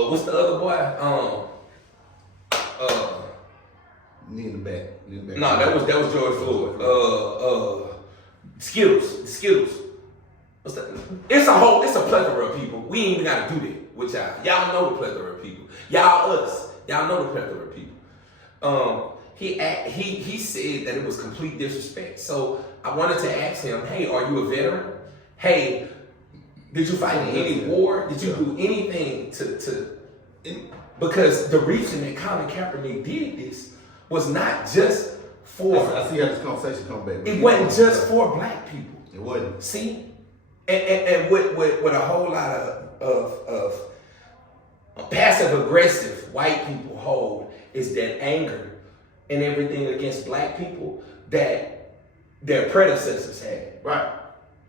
what's the other boy? Knee in the back. No, that was George Floyd. Skittles. What's that? It's a plethora of people. We ain't even gotta do that with y'all. Y'all know the plethora of people. Y'all know the plethora of people. He said that it was complete disrespect. So I wanted to ask him, hey, are you a veteran? Hey, did you fight in any war? Did you do anything because the reason that Colin Kaepernick did this was not just for. I see how this conversation come back. It wasn't just for black people. It wasn't. See, and with a whole lot of passive aggressive white people hold is that anger and everything against black people that their predecessors had. Right.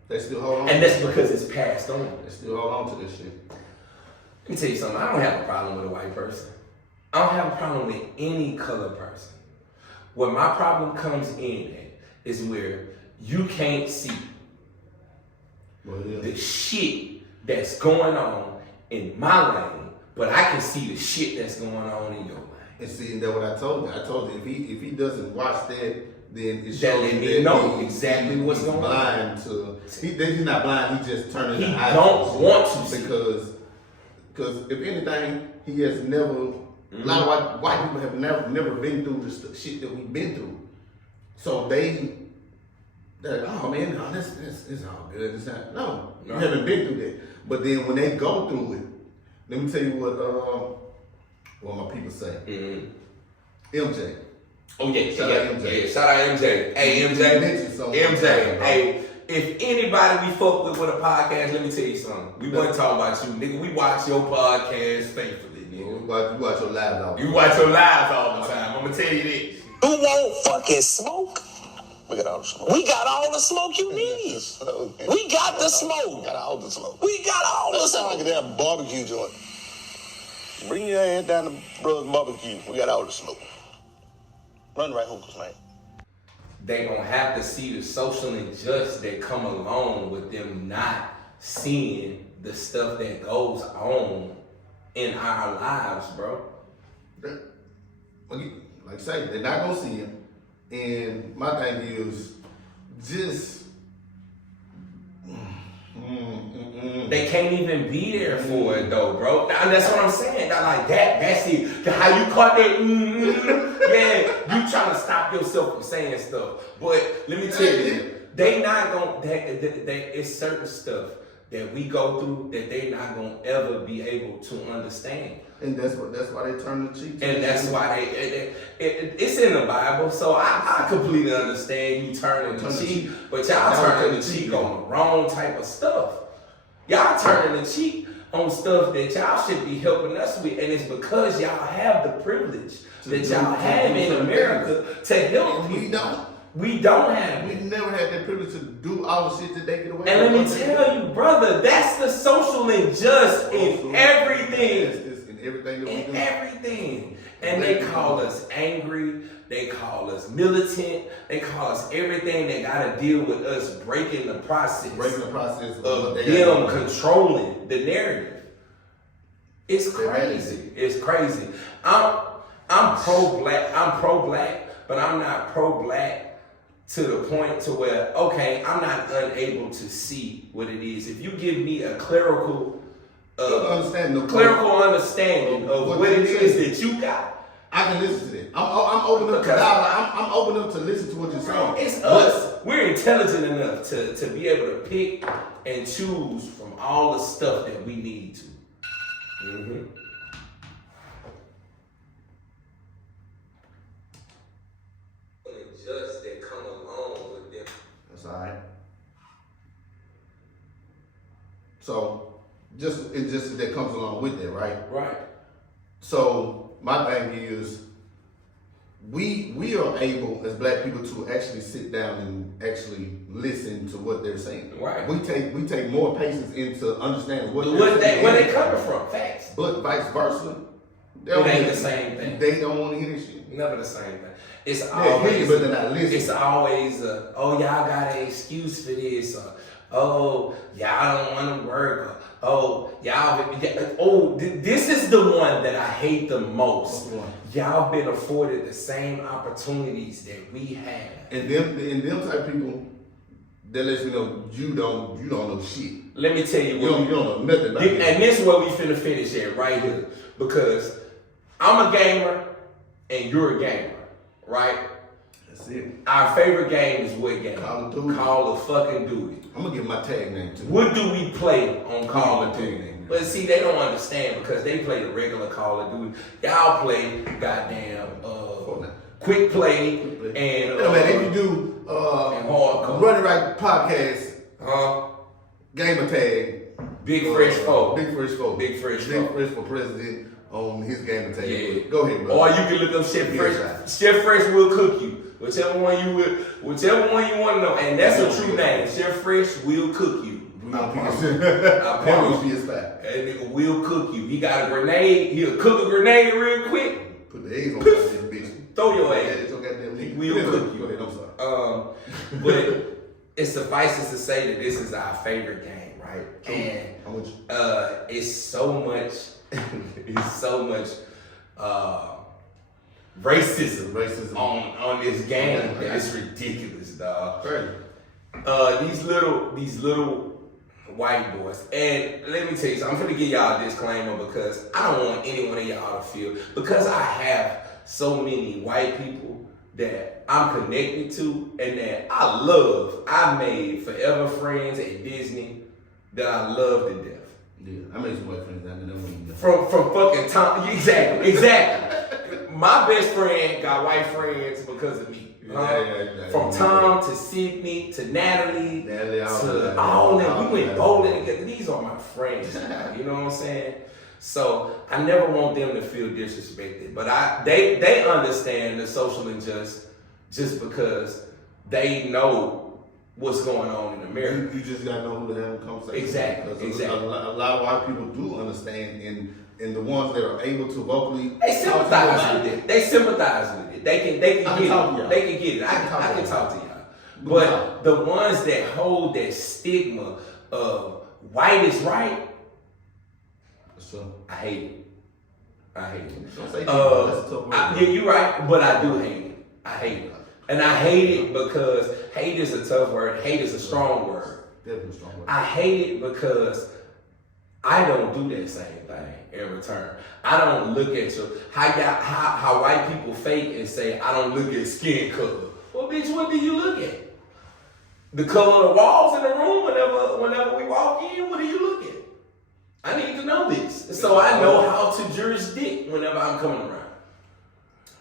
They still hold on. And that's because it's passed on. They still hold on to this shit. Let me tell you something. I don't have a problem with a white person. I don't have a problem with any color person. Where my problem comes in at is where you can't see the shit that's going on in my lane, but I can see the shit that's going on in your lane. And see, that's what I told you. I told you if he doesn't watch that, then it shows that let me know exactly what's going on. He's not blind. He's just turning. He the eyes don't want to because if anything, he has never. A lot of white people have never been through the shit that we've been through. So they're oh man, no, it's all good. It's not, no, you haven't been through that. But then when they go through it, let me tell you what my people say. MJ. Oh yeah, shout out MJ. Yeah, shout out MJ. Hey MJ. Hey, if anybody we fuck with a podcast, let me tell you something. We wasn't talking about you, nigga. We watch your podcast faithfully, nigga. You watch your lives all the time. You watch your lives all the time. I'm gonna tell you this. You won't fucking smoke. We got all the smoke. We got all the smoke you need. We got the smoke. We got all the smoke. We got all the smoke. Like a damn barbecue joint. Bring your ass down to Brother's Barbecue. We got all the smoke. Run right hookers, man. They gonna have to see the social injustice that come along with them not seeing the stuff that goes on in our lives, bro. Like I say, they're not gonna see him. And my thing is just they can't even be there for it though, bro. Now, that's what I'm saying. Now, like that's it. How you caught that? Yeah, you trying to stop yourself from saying stuff. But let me tell you, they not gonna. It's certain stuff that we go through that they not gonna ever be able to understand. And that's why they turn the cheek. And that's why it's in the Bible. So I completely understand you turning the cheek, but y'all turning the cheek on the wrong type of stuff. Y'all turning the cheek on stuff that y'all should be helping us with, and it's because y'all have the privilege that y'all have in America to help people. We don't. We don't have it. We never had that privilege to do all the shit that they get away with. And let me tell you, brother, that's the social injustice in everything. Everything that we do. Everything. And they call us angry. They call us militant. They call us everything. They got to deal with us breaking the process. Of them controlling the narrative. It's crazy. It's crazy. I'm pro-black. I'm pro-black, but I'm not pro-black to the point to where, okay, I'm not unable to see what it is. If you give me a clerical understanding of what it is that you got, I can listen to it. I'm open up to I'm open up to listen to what you're saying. It's us. We're intelligent enough to be able to pick and choose from all the stuff that we need to. Mm-hmm. Just that come along with them. That's all right. So it's just that comes along with it, right? Right. So my thing is, we are able as black people to actually sit down and actually listen to what they're saying. Right. We take more patience into understanding where they coming from. Facts. But vice versa, it ain't the same thing. They don't want to hear this shit. Never the same thing. It's always, but they're not listening. It's always oh, y'all got an excuse for this, or oh, y'all don't want to work, or oh, this is the one that I hate the most. Y'all been afforded the same opportunities that we have. And them type of people, that lets you know you don't know shit. Let me tell you, you don't know nothing about it. And this is where we finna finish at right here, because I'm a gamer and you're a gamer, right? That's it. Our favorite game is what game? Call of Duty. Call of fucking Duty. I'm gonna give my tag name too. What do we play on Call of Duty? But see, they don't understand because they play the regular Call of Duty. Y'all play goddamn quick play and if you do and hardcore. Running Right podcast, gamer tag, Big Fresh Folk. Big Fresh Folk. Big Fresh for president on his gamer tag. Yeah. Go ahead, bro. Or you can look up Chef Fresh. Chef Fresh will cook you. Whichever one you want to know, and that's a true name. Chef Fresh will cook you. We gonna promise. I promise. PS5. That nigga will cook you. He got a grenade. He'll cook a grenade real quick. Put the eggs on that bitch. Throw your Yeah, ass. it's your goddamn nigga. Will cook you. Go ahead, I'm sorry. But it suffices to say that this is our favorite game, right? And I'm with you. it's so much, racism on this game. Yeah. It's ridiculous, dog. Right. These little white boys. And let me tell you something. I'm gonna give y'all a disclaimer because I don't want any one of y'all to feel, because I have so many white people that I'm connected to and that I love. I made forever friends at Disney that I love to death. Yeah, I made some white friends down there. From fucking Tom. Exactly. My best friend got white friends because of me. Yeah. From Tom to Sydney to Natalie all to that. all that. We went bowling together. These are my friends. You know what I'm saying? So I never want them to feel disrespected. But they understand the social injustice just because they know what's going on in America. You just gotta know who to have a conversation. Exactly. Because a lot of white people do understand, and the ones that are able to vocally, They sympathize with it. They sympathize with it. They can get it. They can get it. I can talk to y'all. But the ones that hold that stigma of white is right, so I hate it. I hate it. don't say that's a tough word. Yeah, you're right, but I do hate it. I hate it. And I hate it because hate is a tough word. Hate is a strong word. Definitely strong word. I hate it because I don't do that same thing in return. I don't look at you. How white people fake and say, I don't look at skin color. Well, bitch, what do you look at? The color of the walls in the room whenever we walk in, what do you look at? I need to know this. So I know how to jurisdict whenever I'm coming around.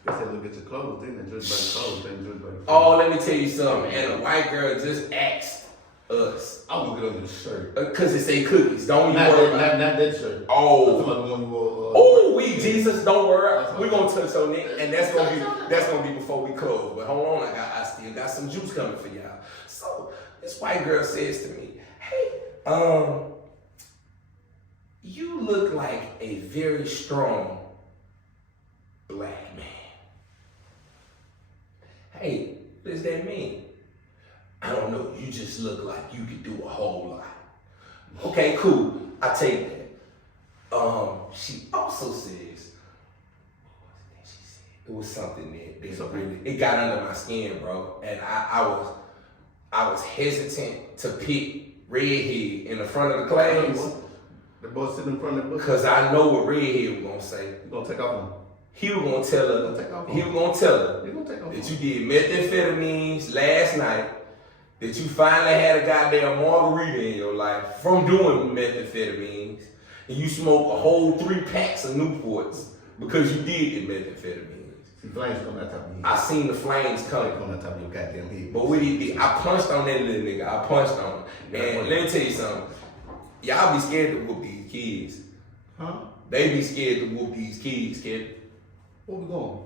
They said look at your clothes, didn't they? Judge by the clothes, they judge by the clothes. Oh, let me tell you something. And a white girl just asked us. I will get under the shirt. Because it say cookies. Don't even Not worry that, about not that shirt. Oh. I'm talking about the one you wore. Oh, Jesus, don't worry. We're gonna touch on it, and that's gonna be before we close. But hold on, I still got some juice coming for y'all. So this white girl says to me, hey, you look like a very strong black man. Hey, what does that mean? I don't know. You just look like you could do a whole lot. Okay, cool. I take that. She also says, what was it that she said? It was something that really, it got under my skin, bro. And I was hesitant to pick Redhead in the front of the class. The boy sitting in front of the book. Because I know what Redhead was gonna say. You gonna take off on him? He was gonna tell her You gonna take off that you did methamphetamines last night, that you finally had a goddamn margarita in your life from doing methamphetamines, and you smoked a whole 3 packs of Newports because you did the methamphetamines. See flames coming out top of your head. I seen the flames coming. Coming out top of your goddamn head. But what he did, I punched on that little nigga. I punched on him. And let me tell you something. Y'all be scared to whoop these kids. Huh? They be scared to whoop these kids, kid. Where we going?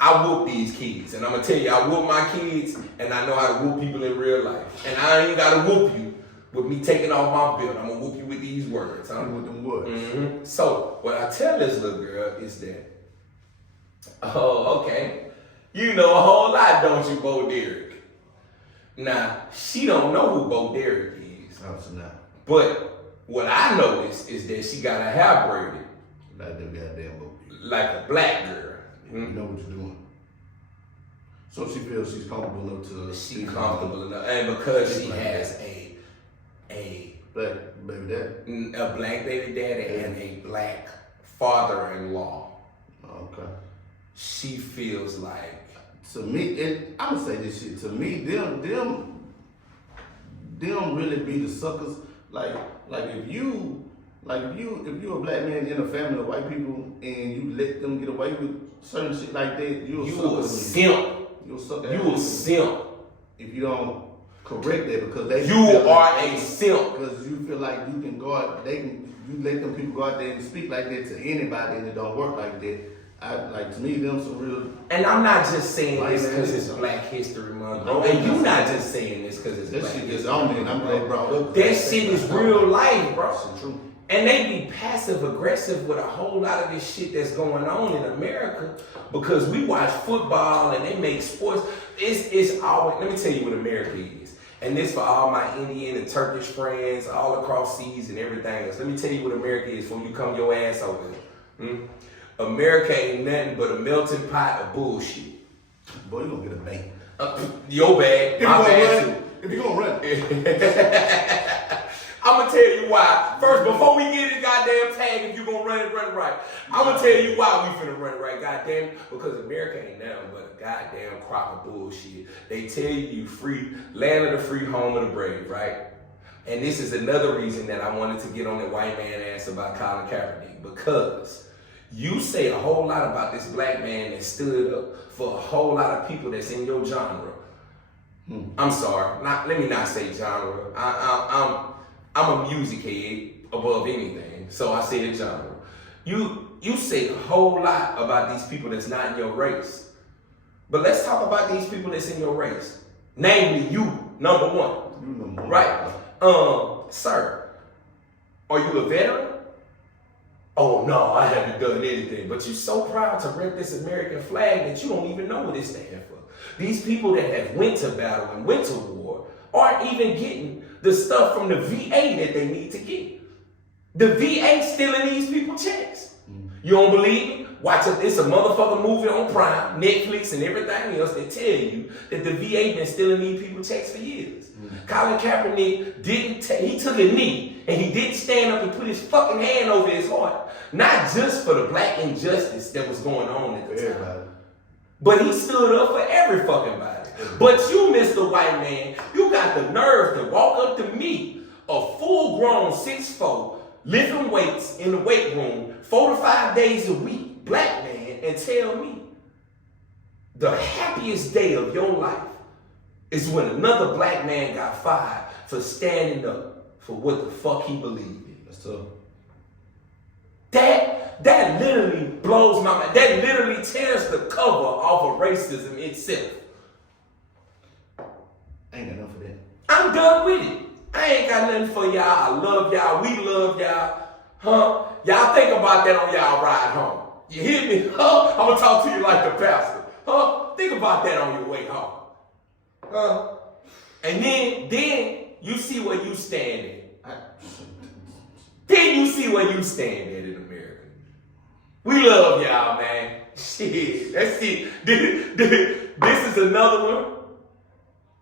I whoop these kids, and I'm gonna tell you, I whoop my kids, and I know how to whoop people in real life. And I ain't gotta whoop you with me taking off my belt. I'm gonna whoop you with these words, huh? With them words. Mm-hmm. So what I tell this little girl is that, oh, okay, you know a whole lot, don't you, Bo Derek? Now she don't know who Bo Derek is, Obviously not. but what I noticed is that she got her hair braided Like them goddamn book. like a black girl. You know what you're doing. So she feels she's comfortable enough to. She's comfortable enough, and because she has a black baby daddy. a black baby daddy and a black father-in-law, Okay. she feels like, To me, and I'm gonna say this shit. To me, them really be the suckers. Like if you a black man in a family of white people and you let them get away with certain shit like that, you a simp. You'll suck. You a simp. If you don't correct that because they You are a simp. because you feel like you can go out, you let them people go out there and speak like that to anybody and it don't work like that. To me, them some real. And I'm not just saying White this man because it's is- Black History Month. No, And I'm you're not not just saying this because it's That Black shit History gets on me, and I'm glad brought up. That shit is real life, bro. That's true. And they be passive aggressive with a whole lot of this shit that's going on in America because we watch football and they make sports. It's always, let me tell you what America is. And this for all my Indian and Turkish friends all across seas and everything else. Let me tell you what America is before you come your ass over here. America ain't nothing but a melting pot of bullshit. Boy, you gonna get a bang. Your bad, my bad too. If you gonna run, I'm gonna tell you why. First, before we get this goddamn tag, if you gonna run it right. I'm gonna tell you why we finna run it right, goddamn. Because America ain't nothing but a goddamn crop of bullshit. They tell you free, land of the free, home of the brave, right? And this is another reason that I wanted to get on that white man ass about Colin Kaepernick. Because you say a whole lot about this black man that stood up for a whole lot of people that's in your genre. I'm sorry, let me not say genre. I'm a music head above anything, so I said genre. You say a whole lot about these people that's not in your race. But let's talk about these people that's in your race. Namely you, number one. you know more. Right. Sir, are you a veteran? Oh no, I haven't done anything. But you're so proud to rep this American flag that you don't even know what it stands for. These people that have went to battle and went to war aren't even getting the stuff from the VA that they need to get. The VA stealing these people checks. You don't believe me? Watch it. It's a motherfucking movie on Prime, Netflix, and everything else that tell you that the VA been stealing these people checks for years. Colin Kaepernick he took a knee and he didn't stand up and put his fucking hand over his heart. Not just for the black injustice that was going on at the time. Everybody. But he stood up for every fucking body. But you, Mr. White Man, you got the nerve to walk up to me, a full-grown 6'4", lifting weights in the weight room 4 to 5 days a week, black man, and tell me the happiest day of your life is when another black man got fired for standing up for what the fuck he believed in. That's tough. That literally blows my mind. That literally tears the cover off of racism itself. I ain't got nothing for that. I'm done with it. I ain't got nothing for y'all. I love y'all. We love y'all. Huh? Y'all think about that on y'all ride home. You hear me? Huh? I'm gonna talk to you like the pastor. Huh? Think about that on your way home. Huh? And then you see where you stand at. Then you see where you stand at in America. We love y'all, man. Shit. Let's see. This is another one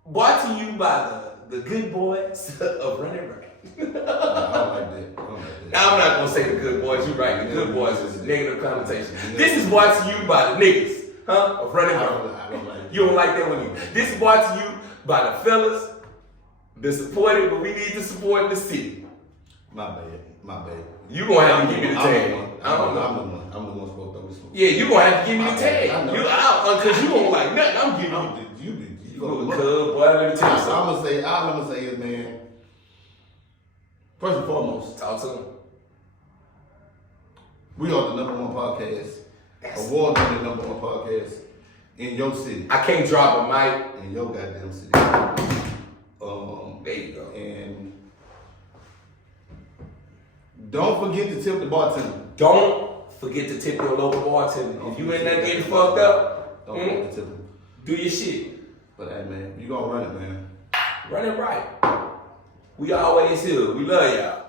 brought to you by the good boys of Running Right. I don't like that. Now, I'm not gonna say the good boys. You're right. The good boys is a negative connotation. This is brought to you by the niggas, of Running Right. I don't like You don't like that one either. This is brought to you by the fellas that support it, but we need to support the city. My bad. You gonna have to give me the tag. I don't know. I'm the one supposed to throw this one. Yeah, you gonna have to give me the I tag. know. Cause you don't like nothing. I'm giving you. You Good go. cub, boy. Let me tell you something. I'm gonna say. All I'm gonna say is, man. First and foremost, Talk to him. we are the #1 podcast, award-winning #1 podcast in your city, I can't drop a mic. in your goddamn city. There you go. And don't forget to tip the bartender. Don't forget to tip your local bartender. If you ain't not getting fucked up, Don't forget to tip him. do your shit. But hey, man, you gonna run it, man. Run it right. We always here. We love y'all.